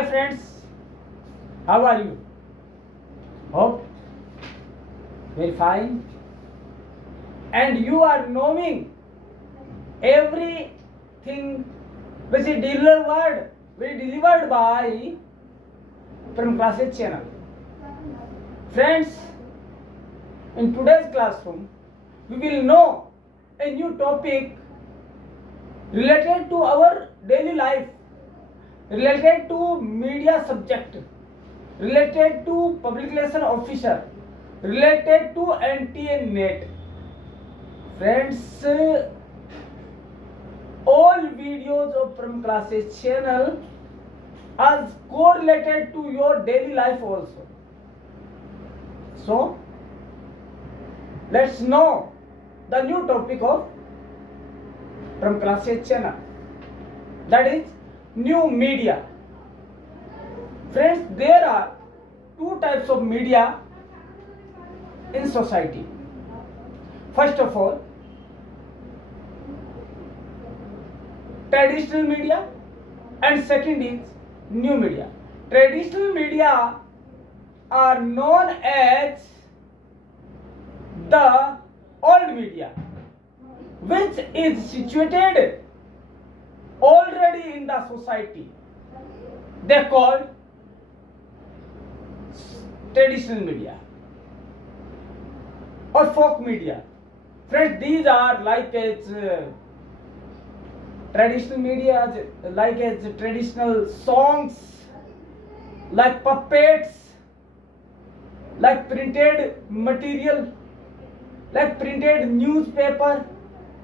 Hi friends, how are you? Hope very fine. And you are knowing everything which is delivered by from classes channel. Friends, in today's classroom, we will know a new topic related to our daily life, related to media subject, related to public relation officer, related to NTA net. Friends, all videos of from classes channel are correlated to your daily life also. So, let's know the new topic of from classes channel, that is new media. Friends, there are two types of media in society. First of all, traditional media, and second is new media. Traditional media are known as the old media, which is situated already in the society. They called traditional media or folk media. Friends, these are like as traditional media, like as traditional songs, like puppets, like printed material, like printed newspaper,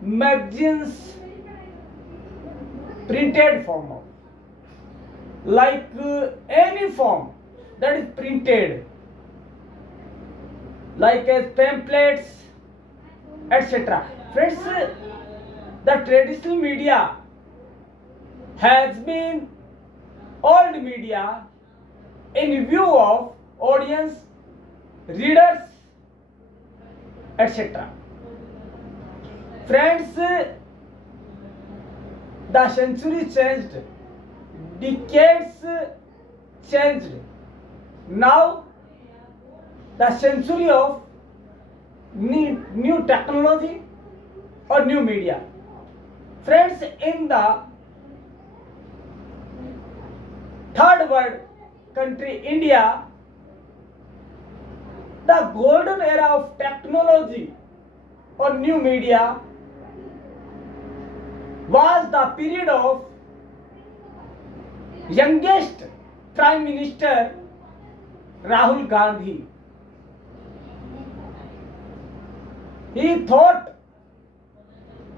magazines, printed form of, like any form that is printed, like as pamphlets, etc. Friends, the traditional media has been old media in view of audience, readers, etc. Friends, the century changed, decades changed. Now, the century of new technology or new media. Friends, in the third world country India, the golden era of technology or new media was the period of youngest Prime Minister Rahul Gandhi. He thought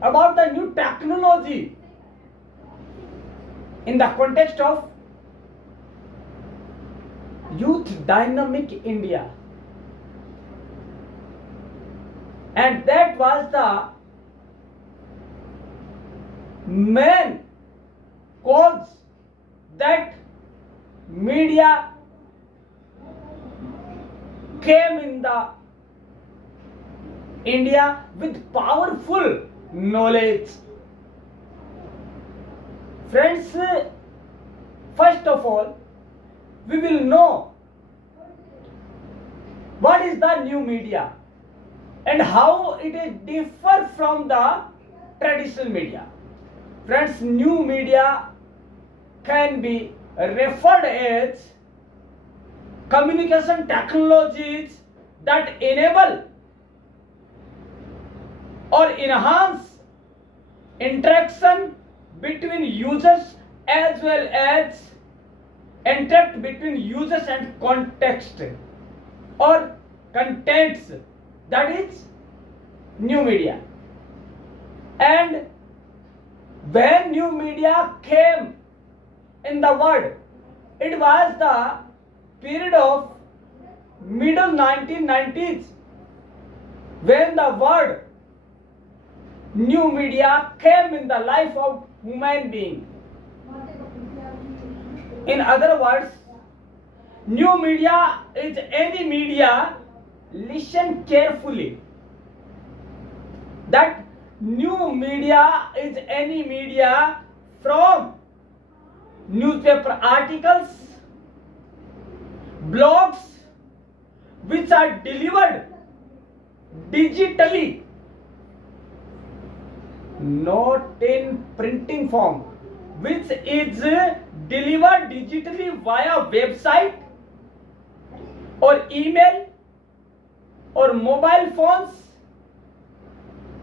about the new technology in the context of youth dynamic India, and that was the main cause that media came in the India with powerful knowledge. Friends, first of all, we will know what is the new media and how it is differ from the traditional media. Friends, new media can be referred as communication technologies that enable or enhance interaction between users as well as interact between users and context or contents, that is new media. And when new media came in the world, it was the period of middle 1990s when the word new media came in the life of human being. In other words, new media is any media, listen carefully, that new media is any media from newspaper articles, blogs which are delivered digitally, not in printing form, which is delivered digitally via website or email or mobile phones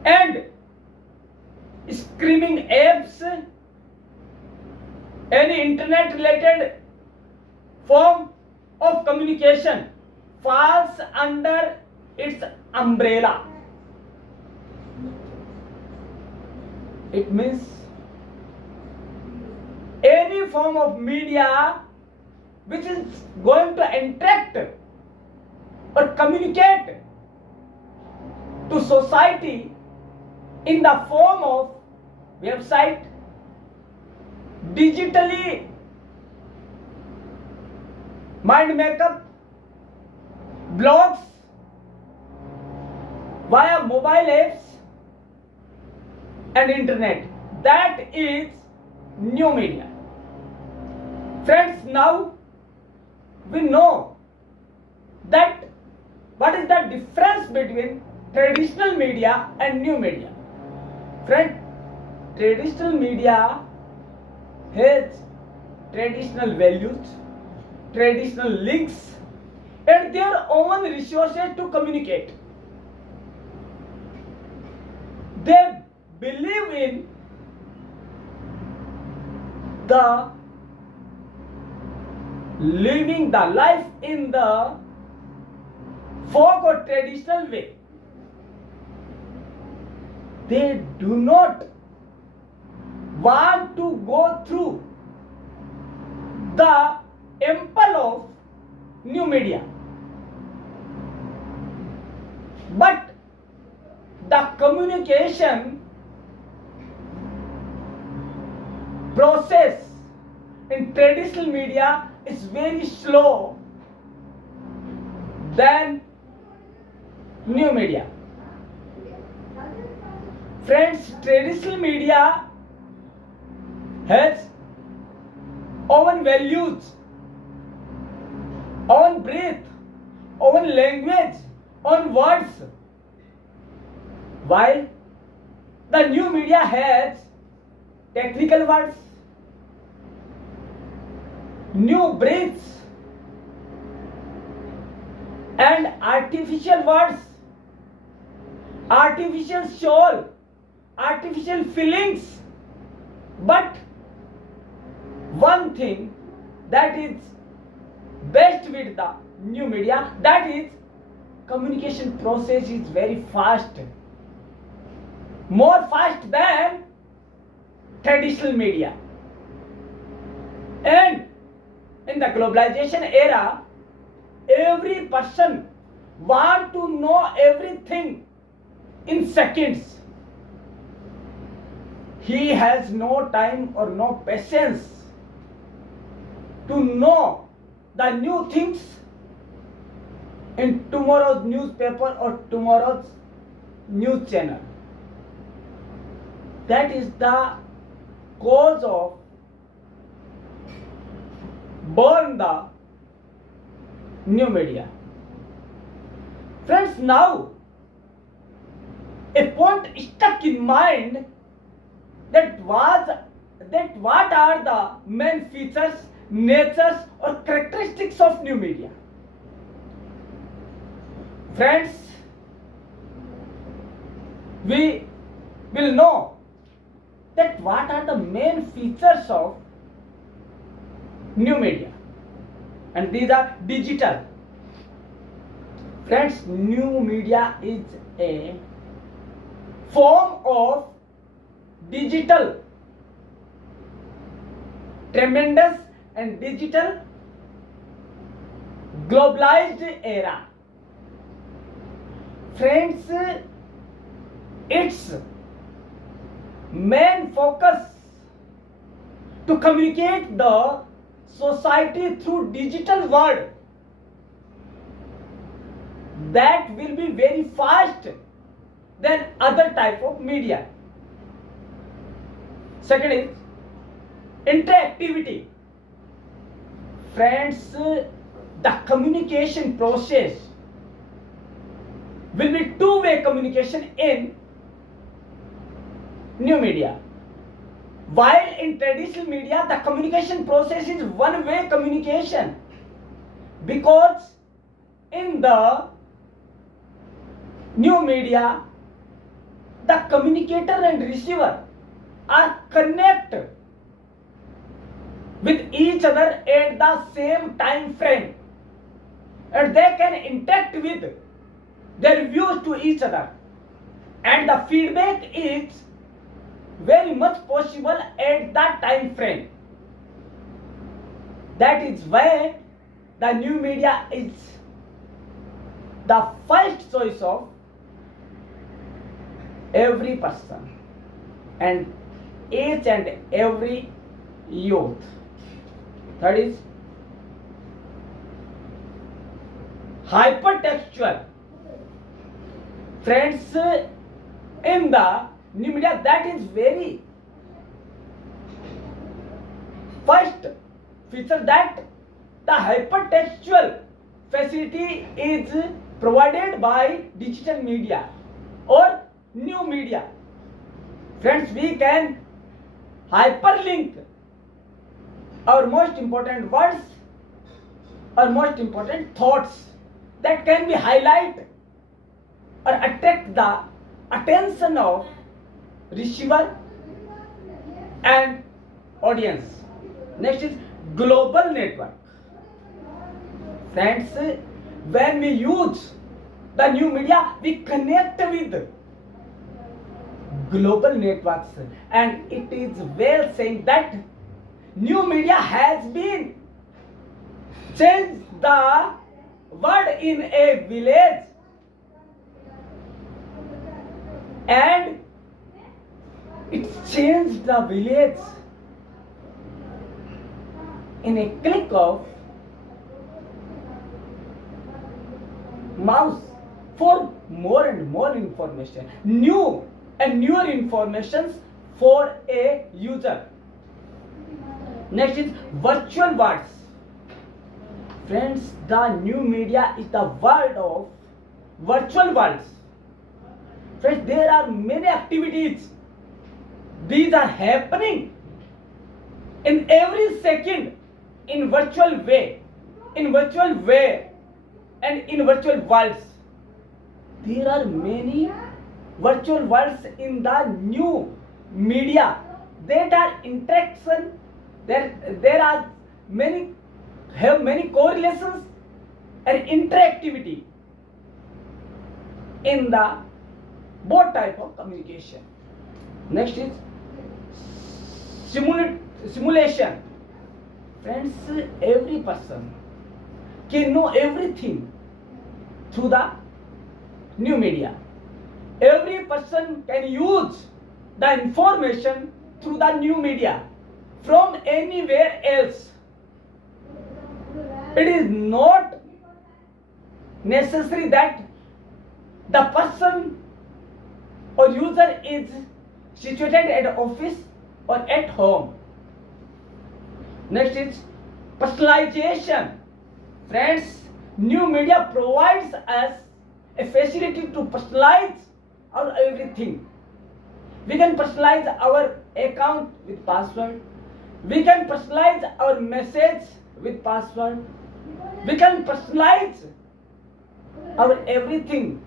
and streaming apps, any internet related form of communication falls under its umbrella. It means any form of media which is going to interact or communicate to society in the form of website, digitally mind makeup, blogs, via mobile apps and internet. That is new media. Friends, now we know that what is the difference between traditional media and new media. Friend, traditional media has traditional values, traditional links, and their own resources to communicate. They believe in the living the life in the folk or traditional way. They do not want to go through the impulse of new media. But the communication process in traditional media is very slow than new media. Friends, traditional media has own values, own breath, own language, own words, while the new media has technical words, new breaths, and artificial words, artificial soul, artificial feelings. But one thing that is best with the new media, that is communication process is very fast, more fast than traditional media. And in the globalization era, every person want to know everything in seconds. He has no time or no patience to know the new things in tomorrow's newspaper or tomorrow's news channel. That is the cause of born the new media. Friends, now a point stuck in mind that what are the main features, natures or characteristics of new media. Friends, we will know that what are the main features of new media, and these are digital. Friends, new media is a form of digital, tremendous and digital globalized era. Friends, its main focus to communicate the society through digital world, that will be very fast than other type of media. Second is interactivity. Friends, the communication process will be two-way communication in new media. While in traditional media, the communication process is one-way communication, because in the new media, the communicator and receiver are connected with each other at the same time frame, and they can interact with their views to each other, and the feedback is very much possible at that time frame. That is why the new media is the first choice of every person and each and every youth. That is hypertextual. Friends, in the new media, that is very first feature, that the hypertextual facility is provided by digital media or new media. Friends, we can hyperlink our most important words or most important thoughts that can be highlight or attract the attention of receiver and audience. Next is global network. Friends, when we use the new media, we connect with global networks, and it is well saying that new media has been changed the world in a village, and it changed the village in a click of mouse for more and more information, new and newer informations for a user. Next is virtual worlds. Friends, the new media is the world of virtual worlds. Friends, there are many activities. These are happening in every second in virtual way, and in virtual worlds. There are many virtual worlds in the new media that are interaction. There are many, have many correlations and interactivity in the both type of communication. Next is simulation. Friends, every person can know everything through the new media. Every person can use the information through the new media from anywhere else. It is not necessary that the person or user is situated at office or at home. Next is personalization. Friends, new media provides us a facility to personalize our everything. We can personalize our account with password. We can personalize our message with password. We can personalize our everything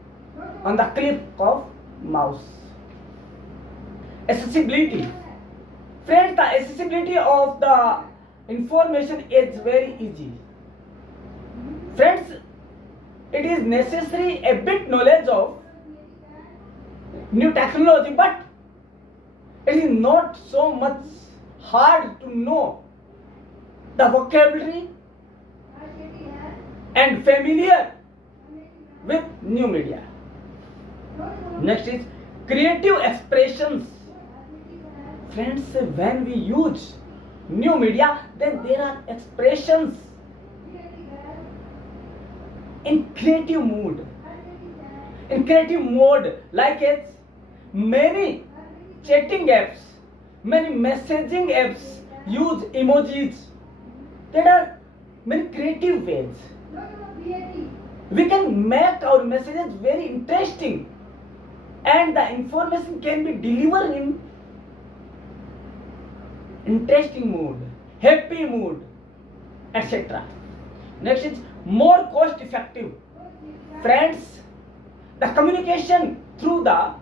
on the click of mouse. Accessibility. Friends, the accessibility of the information is very easy. Friends, it is necessary a bit knowledge of new technology, but it is not so much hard to know the vocabulary and familiar with new media. Next is creative expressions. Friends, when we use new media, then there are expressions in creative mode. In creative mode, like it's many chatting apps, many messaging apps use emojis. There are many creative ways We can make our messages very interesting, and the information can be delivered in interesting mood, happy mood, etc. Next is more cost effective. Friends, the communication through the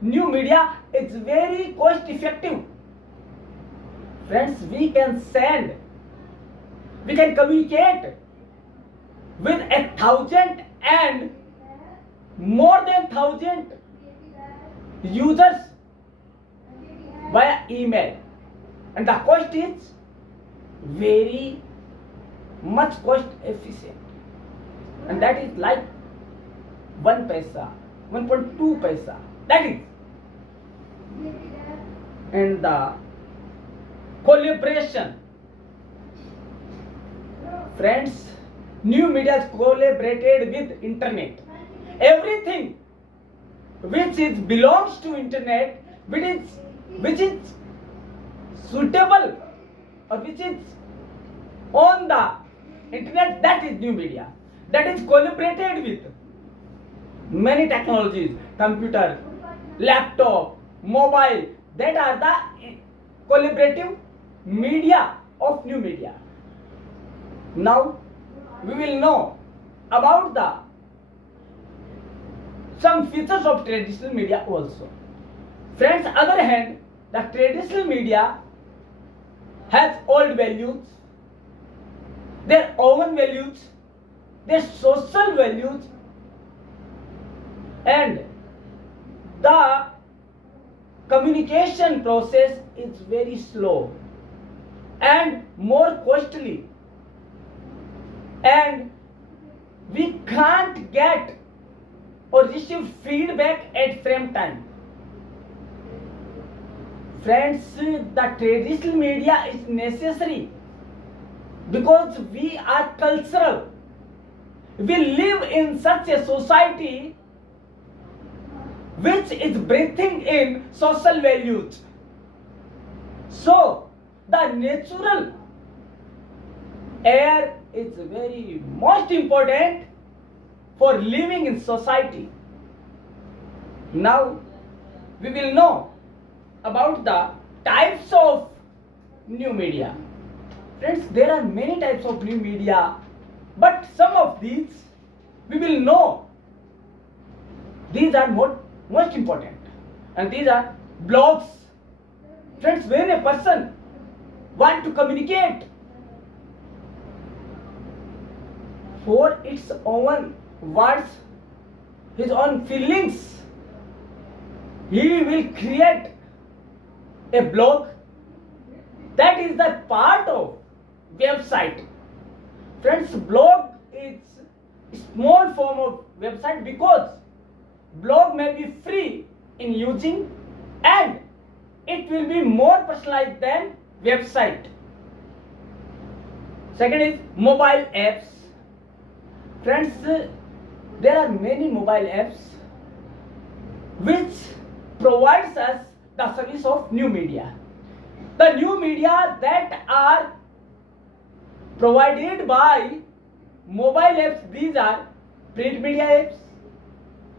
new media is very cost effective. Friends, we can communicate with 1,000 and more than 1,000 users via email, and the cost is very much cost efficient, and that is like 1 paisa, 1.2 paisa, that is. And the collaboration, friends, new media is collaborated with internet. Everything which is belongs to internet, which is suitable or which is on the internet, that is new media. That is collaborated with many technologies, computer, laptop, mobile, that are the collaborative media of new media. Now we will know about the some features of traditional media also. Friends, other hand, the traditional media has old values, their own values, their social values, and the communication process is very slow and more costly, and we can't get or receive feedback at same time. Friends, the traditional media is necessary because we are cultural. We live in such a society which is breathing in social values. So the natural air is very most important for living in society. Now we will know about the types of new media. Friends, there are many types of new media, but some of these we will know. These are most important, and these are blogs. Friends, when a person want to communicate for its own words, his own feelings, he will create a blog. That is the part of website. Friends, blog is a small form of website because blog may be free in using and it will be more personalized than website. Second is mobile apps. Friends, there are many mobile apps which provides us the service of new media. The new media that are provided by mobile apps, these are print media apps,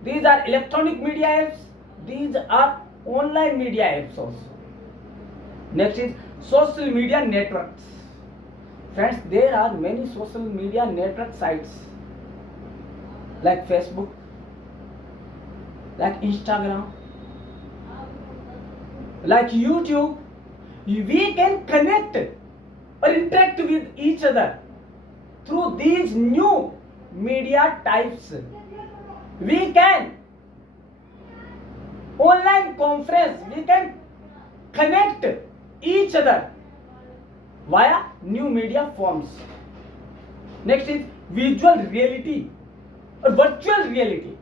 these are electronic media apps, these are online media apps also. Next is social media networks. Friends, there are many social media network sites like Facebook, like Instagram, like YouTube. We can connect or interact with each other through these new media types. We can online conference, we can connect each other via new media forms. Next is visual reality or virtual reality.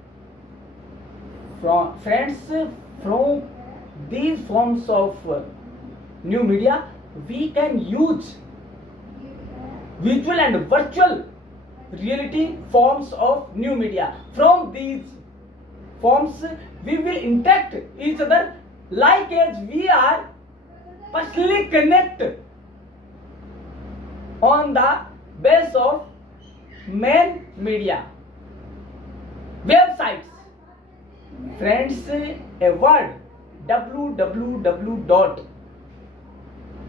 From these forms of new media, we can use visual and virtual reality forms of new media. From these forms, we will interact each other like as we are personally connected on the base of main media. Websites. Friends, a word www dot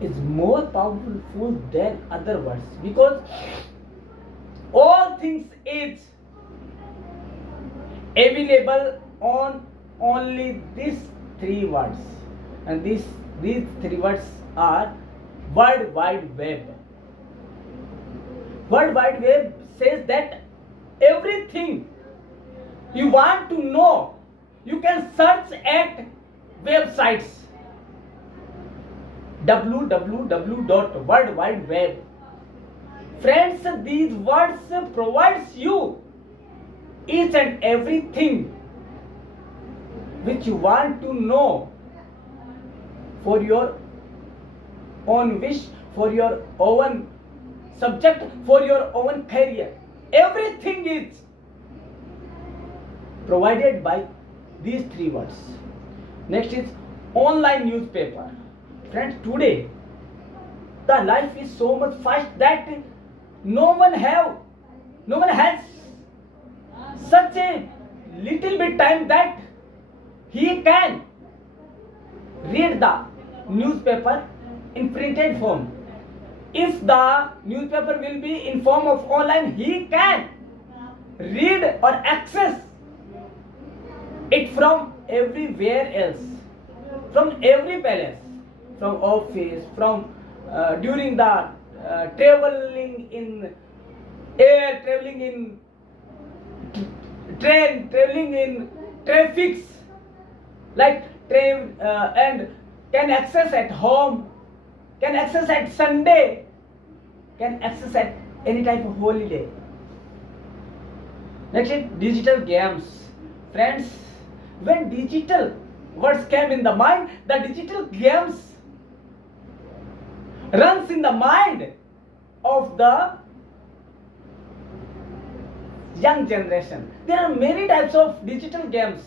is more powerful than other words because all things is available on only these three words, and these three words are World Wide Web. World Wide Web says that everything you want to know, you can search at websites www.worldwideweb. Friends, these words provides you each and everything which you want to know for your own wish, for your own subject, for your own career. Everything is provided by these three words. Next is online newspaper. Friends, today the life is so much fast that no one has such a little bit time that he can read the newspaper in printed form. If the newspaper will be in form of online, he can read or access it from everywhere else, from every palace, from office, from during the traveling in air, traveling in train, traveling in traffics, like train, and can access at home, can access at Sunday, can access at any type of holiday. Next is digital games. Friends, when digital words came in the mind, the digital games runs in the mind of the young generation. There are many types of digital games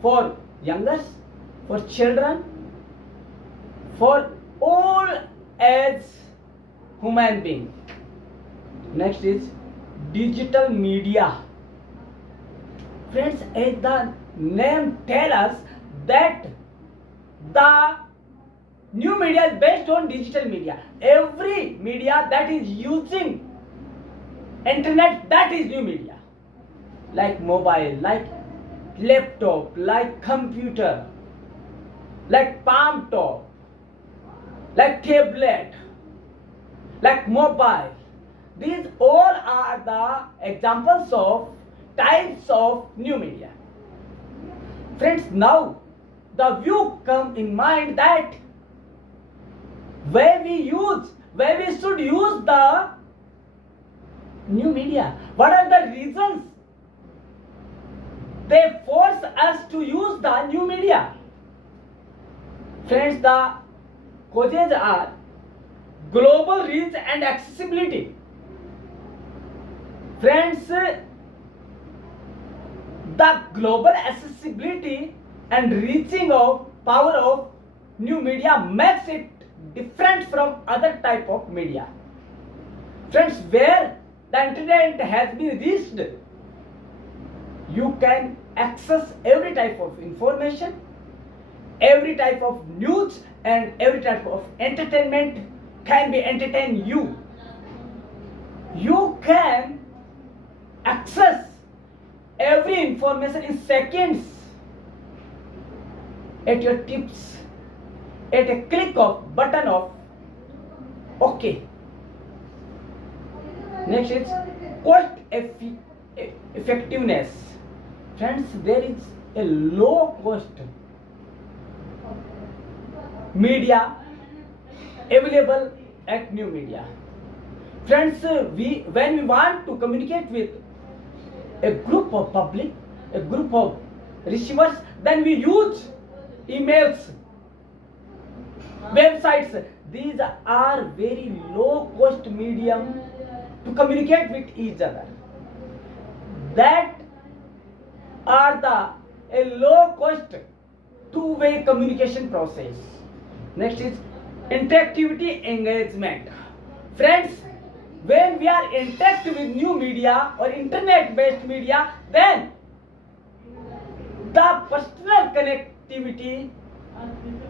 for youngers, for children, for all age human being. Next is digital media. Friends, as the name tells us that the new media is based on digital media. Every media that is using internet, that is new media. Like mobile, like laptop, like computer, like palm top, like tablet, like mobile. These all are the examples of types of new media. Friends, now the view come in mind that where we should use the new media. What are the reasons they force us to use the new media? Friends, the causes are global reach and accessibility. Friends, the global accessibility and reaching of power of new media makes it different from other type of media. Friends, where the internet has been reached, you can access every type of information, every type of news, and every type of entertainment can be entertain you. You can access every information in seconds at your tips, at a click of button of OK. Next is cost effectiveness. Friends, there is a low cost media available at new media. Friends, when we want to communicate with a group of public, a group of receivers, then we use emails, websites. These are very low cost medium to communicate with each other. That are the a low cost two-way communication process. Next is interactivity engagement. Friends, when we are interact with new media or internet based media, then the personal connectivity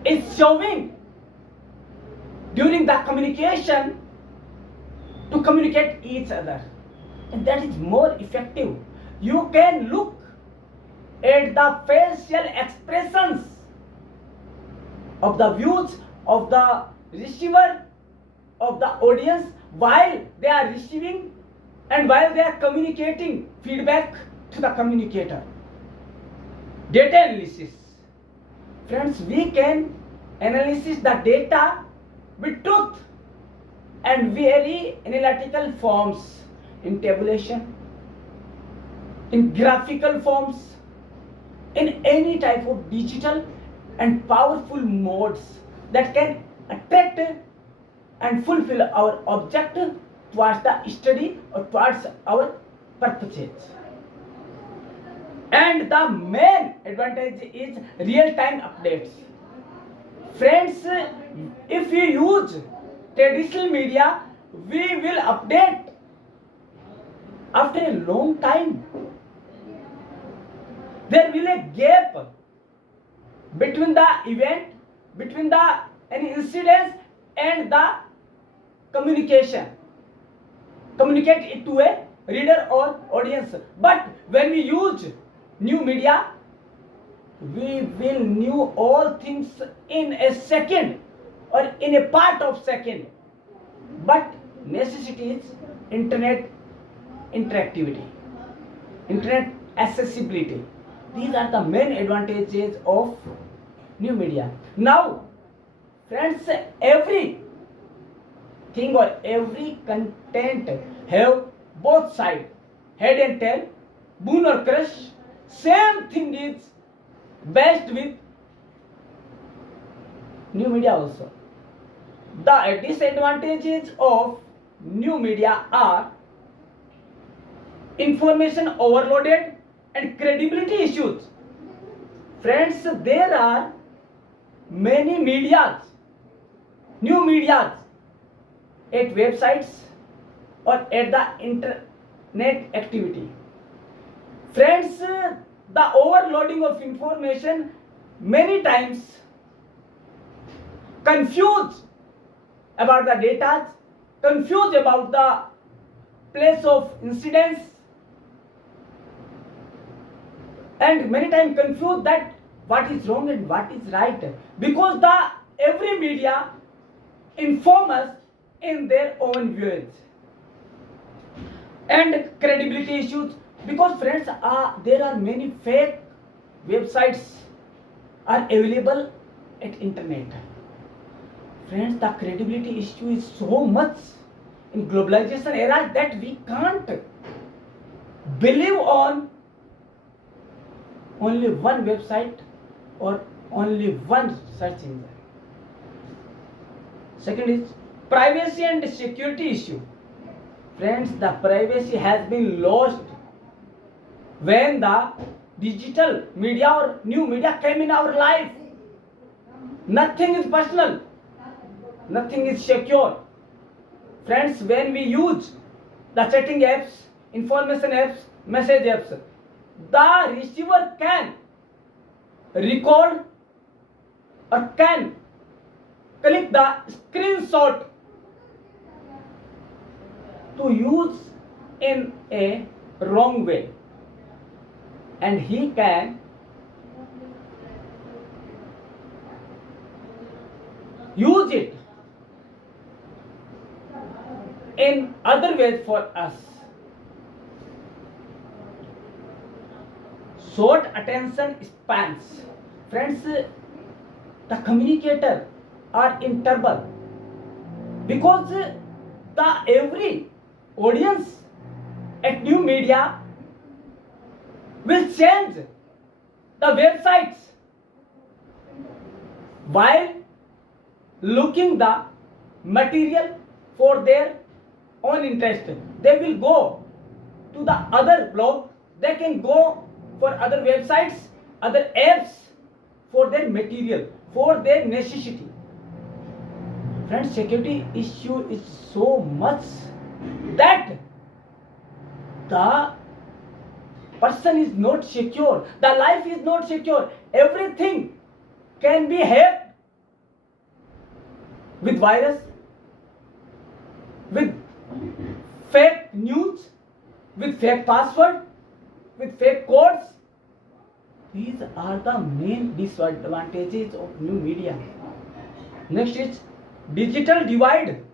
is showing during the communication to communicate each other, and that is more effective. You can look at the facial expressions of the views of the receiver, of the audience, while they are receiving and while they are communicating feedback to the communicator. Data analysis. Friends, we can analyze the data with truth and very analytical forms, in tabulation, in graphical forms, in any type of digital and powerful modes that can attract and fulfill our objective towards the study or towards our purposes. And the main advantage is real-time updates. Friends, if we use traditional media, we will update after a long time. There will be a gap between the event, between the any incidents and the communication. Communicate it to a reader or audience. But when we use new media, we will know all things in a second or in a part of second. But necessity is internet interactivity, internet accessibility. These are the main advantages of new media. Now, friends, every thing or every content have both sides, head and tail, boon or crush. Same thing is best with new media also. The disadvantages of new media are information overloaded and credibility issues. Friends, there are many medias, new medias at websites or at the internet activity. Friends, the overloading of information many times confuse about the data, confuse about the place of incidents, and many times confuse that what is wrong and what is right, because the every media inform us in their own views. And credibility issues, because friends, there are many fake websites are available at internet. Friends, the credibility issue is so much in globalization era that we can't believe on only one website or only one search engine. Second is privacy and security issue. Friends, the privacy has been lost when the digital media or new media came in our life. Nothing is personal, nothing is secure. Friends, when we use the chatting apps, information apps, message apps, the receiver can record or can click the screenshot to use in a wrong way, and he can use it in other ways for us. Short attention spans. Friends, the communicator are in trouble because the every audience at new media will change the websites while looking the material for their own interest. They will go to the other blog, they can go for other websites, other apps for their material, for their necessity. Friends, security issue is so much that the person is not secure, the life is not secure, everything can be hacked with virus, with fake news, with fake password, with fake codes. These are the main disadvantages of new media. Next is digital divide.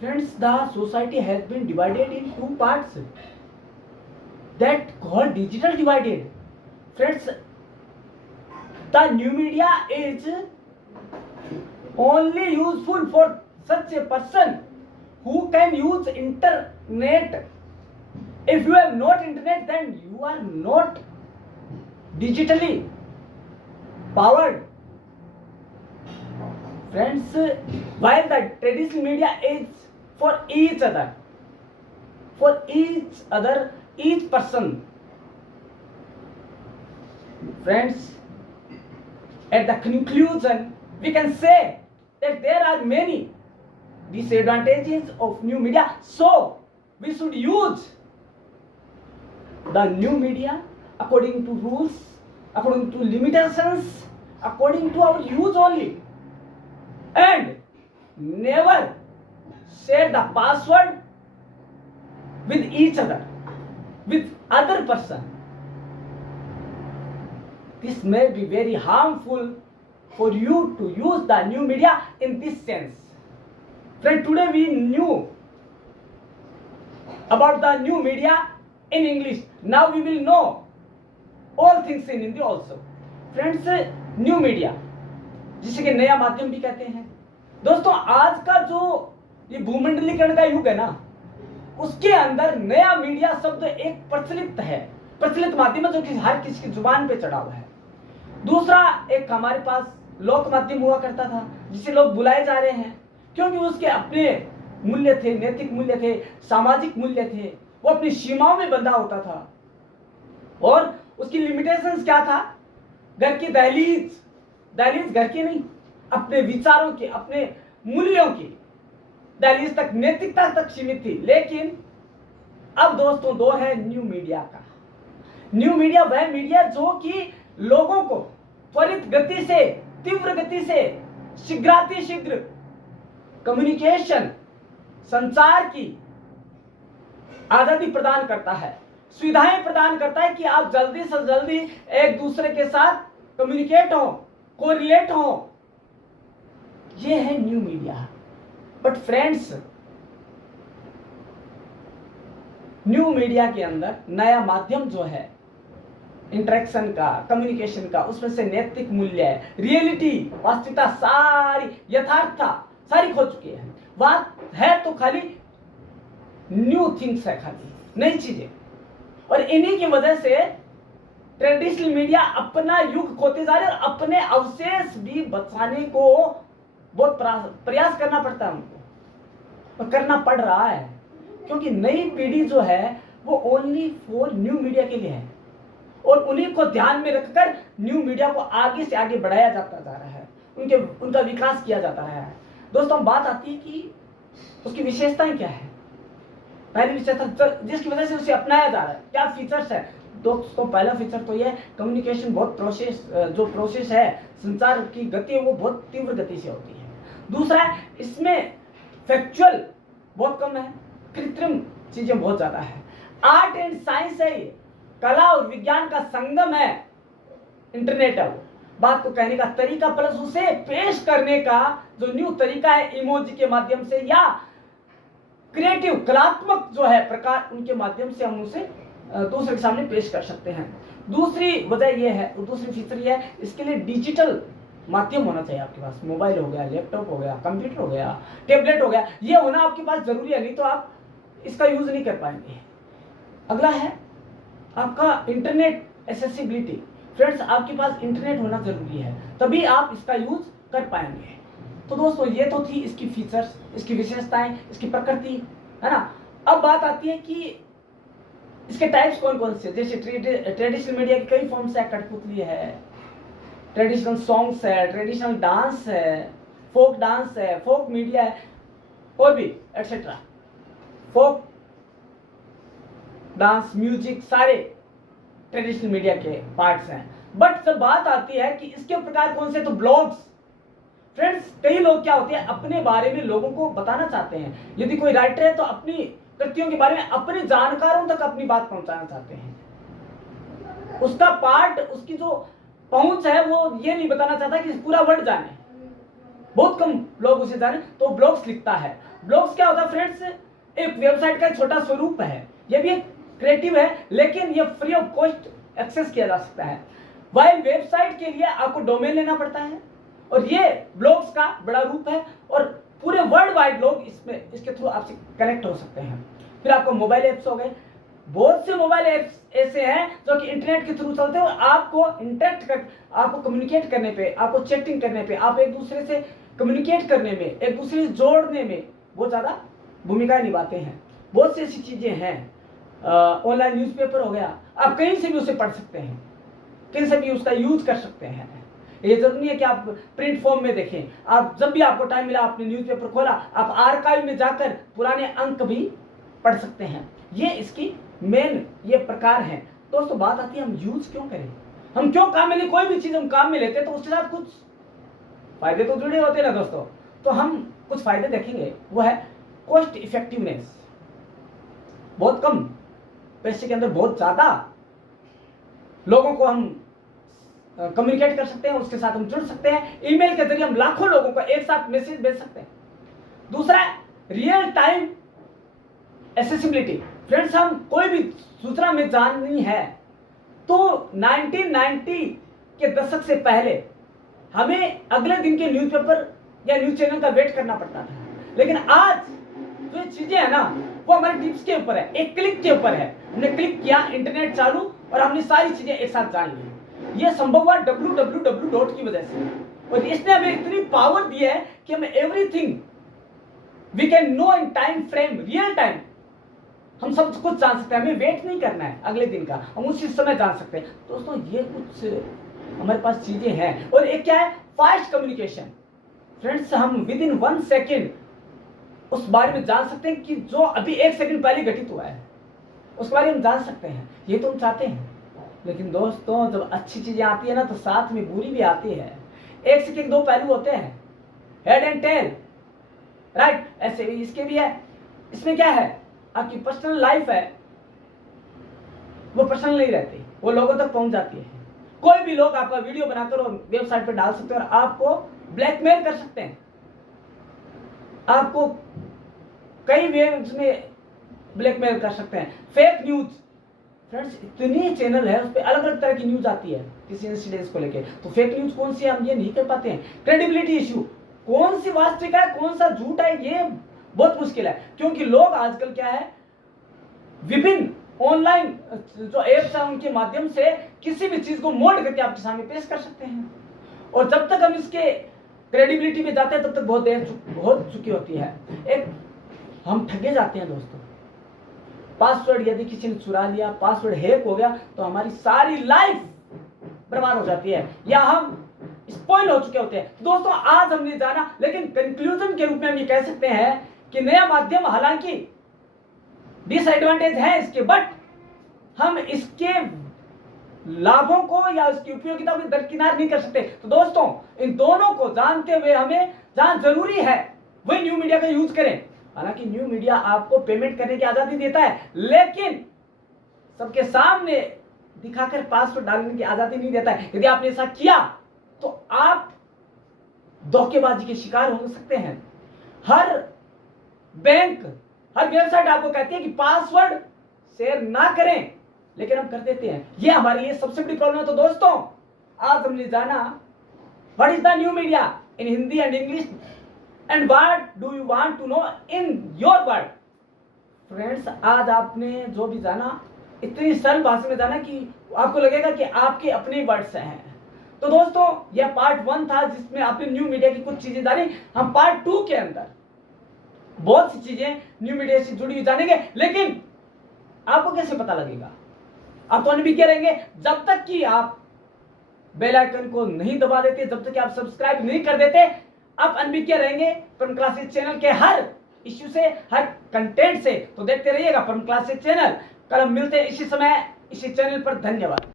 Friends, the society has been divided in two parts. That called digital divided. Friends, the new media is only useful for such a person who can use internet. If you have not internet, then you are not digitally powered. Friends, while the traditional media is for each other, each person. Friends, at the conclusion, we can say that there are many disadvantages of new media, so we should use the new media according to rules, according to limitations, according to our use only, and never share the password with each other, with other person. This may be very harmful for you to use the new media in this sense. Friend, today we knew about the new media in English. Now we will know all things in Hindi also. Friends, new media जिसे कि नया माध्यम भी कहते हैं। दोस्तों, आज का जो ये भूमंडलीकरण का युग है ना, उसके अंदर नया मीडिया शब्द एक प्रचलित माध्यम है जो कि हर किसी की जुबान पे चढ़ा हुआ है। दूसरा, एक हमारे पास लोक माध्यम हुआ करता था जिसे लोग बुलाए जा रहे हैं, क्योंकि उसके अपने मूल्य थे, नैतिक मूल्य थे, सामाजिक मूल्य थे, वो अपनी सीमाओं में बंधा होता था। और उसकी लिमिटेशंस क्या था? घर की दहलीज घर की नहीं, अपने विचारों की, अपने मूल्यों की दहलीज तक, नैतिकता तक सीमित थी। लेकिन अब दोस्तों दौर है न्यू मीडिया का। न्यू मीडिया वह मीडिया जो कि लोगों को त्वरित गति से, तीव्र गति से, शीघ्र कम्युनिकेशन, संचार की आजादी प्रदान करता है, सुविधाएं प्रदान करता है कि आप जल्दी से जल्दी एक दूसरे के साथ कम्युनिकेट हो, कोरिलेट हो। ये है new media. But friends, new media के अंदर नया माध्यम जो है इंटरेक्शन का, कम्युनिकेशन का, उसमें से नैतिक मूल्य, रियलिटी, वास्तविकता, सारी यथार्थता सारी खो चुकी है। बात है तो खाली न्यू थिंग्स है, खाली नई चीजें। और इन्हीं की वजह से ट्रेडिशनल मीडिया अपना युग खोते जा रहे हैं और अपने अवशेष भी बचाने को बहुत प्रयास करना पड़ता है उनको, और करना पड़ रहा है, क्योंकि नई पीढ़ी जो है वो ओनली फॉर न्यू मीडिया के लिए है और उन्हीं को ध्यान में रखकर न्यू मीडिया को आगे से आगे बढ़ाया जाता जा रहा है, उनका विकास किया जाता रहा है। दोस्तों, बात आती है कि उसकी विशेषताएं क्या है। पहली विशेषता जिसकी वजह से उसे अपनाया जा रहा है, क्या फीचर्स है दोस्तों? पहला फीचर तो यह कम्युनिकेशन बहुत प्रोसेस है, संचार की गति है वो बहुत तीव्र गति से होती है। दूसरा, इसमें फैक्चुअल बहुत कम है, कृत्रिम चीजें बहुत ज्यादा है। आर्ट एंड साइंस है, ये कला और विज्ञान का संगम है इंटरनेट है। वो बात को कहने का तरीका प्लस उसे पेश करने का जो न्यू तरीका है, इमोजी के माध्यम से या क्रिएटिव कलात्मक जो है प्रकार, उनके माध्यम से हम उसे दूसरे के सामने पेश कर सकते हैं। दूसरी वजह यह है, दूसरी फीचर यह है, इसके लिए डिजिटल माध्यम होना चाहिए आपके पास। मोबाइल हो गया, लैपटॉप हो गया, कंप्यूटर हो गया, टैबलेट हो गया, ये होना आपके पास जरूरी है, नहीं तो आप इसका यूज नहीं कर पाएंगे। अगला है आपका इंटरनेट एक्सेसिबिलिटी। फ्रेंड्स, आपके पास इंटरनेट होना जरूरी है, तभी आप इसका यूज कर पाएंगे। तो दोस्तों, ये तो थी इसकी फीचर्स, इसकी विशेषताएं, इसकी प्रकृति, है ना। अब बात आती है कि इसके टाइप्स कौन कौन से। जैसे ट्रेडिशनल मीडिया के कई फॉर्म्स है, कठपुतली है, ट्रेडिशनल सॉन्ग्स है, ट्रेडिशनल डांस है, फोक डांस है, फोक मीडिया है, और भी एटसेट्रा। फोक, डांस, म्यूजिक सारे ट्रेडिशनल मीडिया के पार्ट्स हैं। बट जब बात आती है कि इसके प्रकार कौन से, तो ब्लॉग्स। फ्रेंड्स, कई लोग क्या होते हैं, अपने बारे में लोगों को बताना चाहते हैं। यदि कोई राइटर है तो अपनी कृतियों के बारे में अपने जानकारों तक अपनी बात पहुंचाना चाहते हैं। उसका पार्ट, उसकी जो पहुंच है, वो ये नहीं बताना चाहता कि पूरा वर्ड जाने। बहुत कम लोग उसे जाने, तो ब्लॉग्स लिखता है। ब्लॉग्स क्या होता है फ्रेंड्स, एक वेबसाइट का छोटा स्वरूप है। ये भी एक क्रिएटिव है, लेकिन ये फ्री ऑफ कॉस्ट एक्सेस किया जा सकता है। वाइल वेबसाइट के लिए आपको डोमेन लेना पड़ता है, और ये ब्लॉग्स का बड़ा रूप है, और पूरे वर्ल्ड वाइड लोग इसके थ्रू आपसे कनेक्ट हो सकते हैं। फिर आपको मोबाइल ऐप्स हो गए। बहुत से मोबाइल ऐप्स ऐसे हैं जो कि इंटरनेट के थ्रू चलते हैं, और आपको इंटरेक्ट कर, आपको कम्युनिकेट करने पे, आपको चैटिंग करने पे, आप एक दूसरे से कम्युनिकेट करने में, एक दूसरे से जोड़ने में बहुत ज़्यादा भूमिकाएं निभाते हैं। बहुत सी ऐसी चीज़ें हैं। ऑनलाइन न्यूज़पेपर हो गया, आप कहीं से भी उसे पढ़ सकते हैं, कहीं से भी उसका यूज कर सकते हैं। ये जरूरी नहीं है कि आप प्रिंट फॉर्म में देखें। आप जब भी आपको टाइम मिला, आपने न्यूज़पेपर खोला, आप आर्काइव में जाकर पुराने अंक भी पढ़ सकते हैं। ये इसकी मेन ये प्रकार है। दोस्तों, बात आती है हम यूज क्यों करें, हम क्यों काम में ले, कोई भी चीज हम काम में लेते हैं तो उसके साथ कुछ फायदे तो जुड़े होते हैं ना दोस्तों। तो हम कुछ फायदे देखेंगे, वो है कॉस्ट इफेक्टिवनेस। बहुत कम पैसे के अंदर बहुत ज्यादा लोगों को हम कम्युनिकेट कर सकते हैं, उसके साथ हम जुड़ सकते हैं। ईमेल के जरिए हम लाखों लोगों को एक साथ मैसेज भेज सकते हैं। दूसरा है रियल टाइम एसेसिबिलिटी। फ्रेंड्स, हम कोई भी सूचना में जाननी है तो 1990 के दशक से पहले हमें अगले दिन के न्यूज़पेपर या न्यूज़ चैनल का वेट करना पड़ता था, लेकिन आज जो चीजें है ना, वो हमारे टिप्स के ऊपर है, एक क्लिक के ऊपर है। हमने क्लिक किया, इंटरनेट चालू, और हमने सारी चीजें एक साथ जान ली। ये संभव हुआ www की वजह से, और इसने हमें इतनी पावर दी है कि हम everything we can know in time frame, real time हम सब कुछ जान सकते हैं। हमें वेट नहीं करना है अगले दिन का, हम उसी समय जान सकते हैं। दोस्तों, ये कुछ हमारे पास चीजें हैं। और एक क्या है, फास्ट कम्युनिकेशन। फ्रेंड्स, हम विद इन 1 सेकेंड उस बारे में जान सकते हैं कि जो अभी 1 सेकंड पहले घटित हुआ है, उसके बारे में हम जान सकते हैं। ये तो हम चाहते हैं। लेकिन दोस्तों, जब अच्छी चीजें आती है ना, तो साथ में बुरी भी आती है। एक सिक्के के दो पहलू होते हैं, हेड एंड टेल, राइट। ऐसे इसके भी है। इसमें क्या है, आपकी पर्सनल लाइफ है वो पर्सनल नहीं रहती, वो लोगों तक पहुंच जाती है। कोई भी लोग आपका वीडियो बनाकर और वेबसाइट पर डाल सकते हैं, और आपको ब्लैकमेल कर सकते हैं। आपको कई वेज में ब्लैकमेल कर सकते हैं। फेक न्यूज, फ्रेंड्स, इतनी चैनल है, उस पर अलग अलग तरह की न्यूज आती है किसी इंसिडेंस को लेके। तो फेक न्यूज कौन सी है, हम ये नहीं कर पाते हैं। क्रेडिबिलिटी इश्यू, कौन सी वास्तविक है, कौन सा झूठ है, ये बहुत मुश्किल है। क्योंकि लोग आजकल क्या है, विभिन्न ऑनलाइन जो एप्स हैं उनके माध्यम से किसी भी चीज को मोल्ड करके आपके सामने पेश कर सकते हैं। और जब तक हम इसके क्रेडिबिलिटी में जाते हैं, तब तक बहुत देर हो चुकी होती है। एक हम ठगे जाते हैं दोस्तों। पासवर्ड यदि किसी ने चुरा लिया, पासवर्ड हैक हो गया, तो हमारी सारी लाइफ बर्बाद हो जाती है, या हम स्पॉइल हो चुके होते हैं। तो दोस्तों, आज हमने जाना, लेकिन कंक्लूजन के रूप में हम ये कह सकते हैं कि नया माध्यम हालांकि डिसएडवांटेज है इसके, बट हम इसके लाभों को या उसकी उपयोगिता को दरकिनार नहीं कर सकते। तो दोस्तों, इन दोनों को जानते हुए हमें जहां जरूरी है वही न्यू मीडिया का यूज करें। हालांकि न्यू मीडिया आपको पेमेंट करने की आजादी देता है, लेकिन सबके सामने दिखाकर पासवर्ड डालने की आजादी नहीं देता है। यदि आपने ऐसा किया तो आप धोखेबाजी के शिकार हो सकते हैं। हर बैंक, हर वेबसाइट आपको कहती है कि पासवर्ड शेयर ना करें, लेकिन हम कर देते हैं। ये हमारे लिए सबसे बड़ी प्रॉब्लम है। तो दोस्तों, आज हमने जाना what is the new media in Hindi and English, and what do you want to know in your word. Friends, आज आपने जो भी जाना, इतनी सरल भाषा में जाना कि आपको लगेगा कि आपके अपने वर्ड्स हैं। तो दोस्तों, यह पार्ट 1 था जिसमें आपने न्यू मीडिया की कुछ चीजें जानी। हम पार्ट 2 के अंदर बहुत सी चीजें न्यू मीडिया से जुड़ी हुई जानेंगे। लेकिन आपको कैसे पता लगेगा, आप तो अनभिज्ञ रहेंगे जब तक कि आप बेल आइकन को नहीं दबा देते, जब तक कि आप सब्सक्राइब नहीं कर देते। आप अनभिज्ञ रहेंगे। क्लासेस चैनल के हर इश्यू से, हर कंटेंट से। तो देखते रहिएगा परम क्लासेस चैनल। कल हम मिलते हैं इसी समय इसी चैनल पर। धन्यवाद।